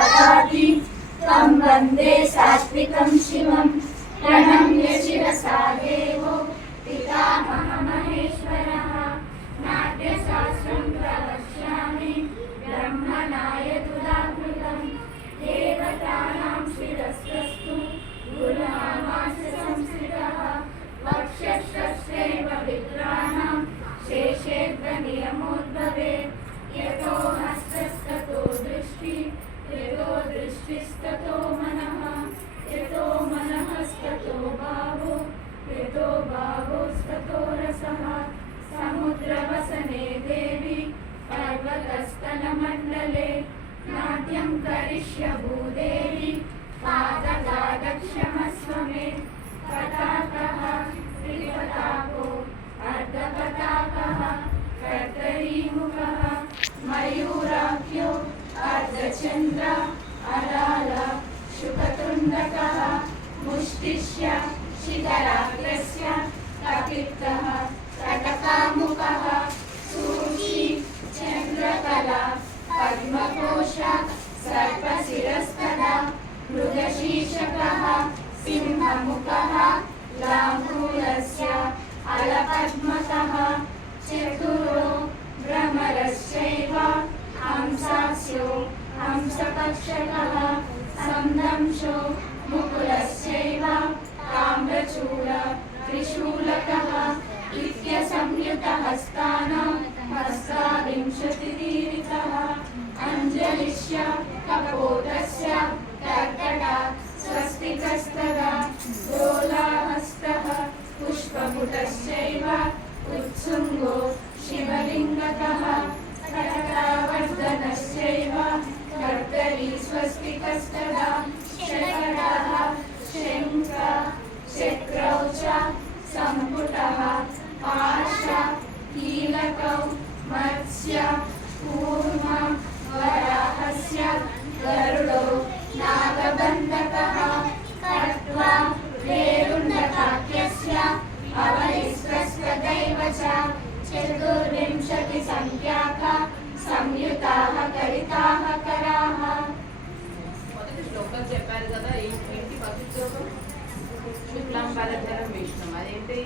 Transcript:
ददाति तं वन्दे सात्विकं शिवं प्रणम्य शिरसा देवो पितामहमहेश्वरः नाट्यशास्त्रं प्रवक्ष्यामि ब्रह्मणाय तुदाकृतं देवतानां शिरस्त्रस्तु गुरुनामास्य संस्कृतः वक्षश्चैव विद्राणां शेषेऽग्रनियमोद्भवे यतो हस्तस्ततो दृष्टिः यतो दृष्टिस्ततो मनः यतो मनःस्ततो भावो यतो भावोस्ततो रसः समुद्रवसने देवी पर्वतस्तनमण्डले नाट्यं करिष्य भूदेवी पादगादक्षमस्व मे पताकः त्रिपताको अर्धपताकः कर्तरीमुखः मयूराख्यो अर्धचन्द्र अलाल शुकतुण्डकः मुष्टिश्य शिखराग्रस्य कपित्थः कटकामुखः सूची चन्द्रकला पद्मकोश सर्पशिरस्तदा मृगशीर्षकः सिंहमुखः लाङ्गूलस्य अलपद्मकः चतुरो भ्रमरश्चैव हंसास्यो हंसपक्षकः संदंशो मुकुलश्चैव ताम्रचूड त्रिशूलकः इत्यसंयुतहस्तानां हस्ताविंशतिदीरितः अञ्जलिश्य कपोतस्य कर्कटा स्वस्तिकस्तदा गोलाहस्तः पुष्पपुटश्चैव उत्सुङ्गो शिवलिङ्गकः कटकावर्धनश्चैव कर्तरी स्वस्तिकस्तदा शकटः शङ्ख चक्रौ च सम्पुटः पाश कीलकौ मत्स्य कूर्म वराहस्य गरुडो नागबन्धकः कट्वा वेरुण्डकाख्यस्य अवलिस्त्रस्तदैव च चतुर्विंशतिसङ्ख्याका संयुताः करिताः कराः। మొదటి శ్లోకం చెప్పారు కదా, ఏంటి మొదటి శ్లోకం? శుక్లాం వరదరం విష్ణుం, అదేంటి?